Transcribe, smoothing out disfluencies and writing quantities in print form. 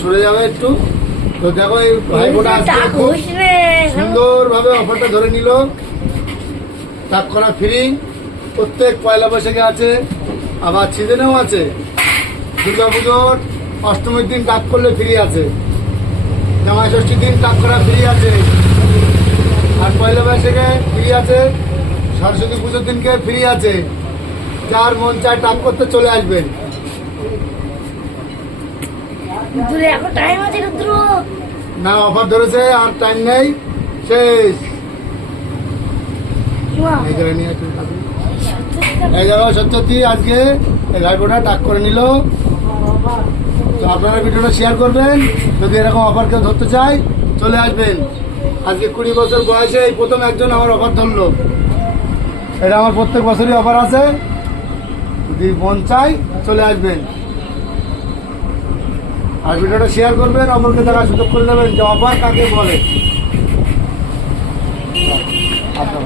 সরে যাবে একটু। তো দেখো এই ভাই বোনা আজকে খুব সুন্দরভাবে অফারটা ধরে নিল। টাক করা ফ্রি প্রত্যেক পয়লা বৈশাখে আছে, আবার সিজনেও আছে। দুর্গা পুজোর অষ্টমীর দিন টাক করলে ফ্রি আছে, জামাই ষষ্ঠীর দিন টাক করা ফ্রি আছে, আর পয়লা বৈশাখে ফ্রি আছে, সরস্বতী পুজোর দিনকে ফ্রি আছে। যার মন চায় টাক করতে চলে আসবেন। না অফার ধরেছে, আর টাইম নেই, শেষ। এই দেখো সত্যি আজকে এই ভাইবোনা টাক করে নিল। তো আপনারা ভিডিওটা শেয়ার করবেন, যদি এরকম অফার কেউ ধরতে চায় চলে আসবেন। আজকে 20 বছর বয়সে এই প্রথম একজন আমার অফার ধরলো। এটা আমার প্রত্যেক বছরই অফার আছে, যদি মন চাই চলে আসবেন। আর ভিডিওটা শেয়ার করবেন, অপরকে দেখার সুযোগ করে নেবেন যে অফার কাকে বলে। আপনার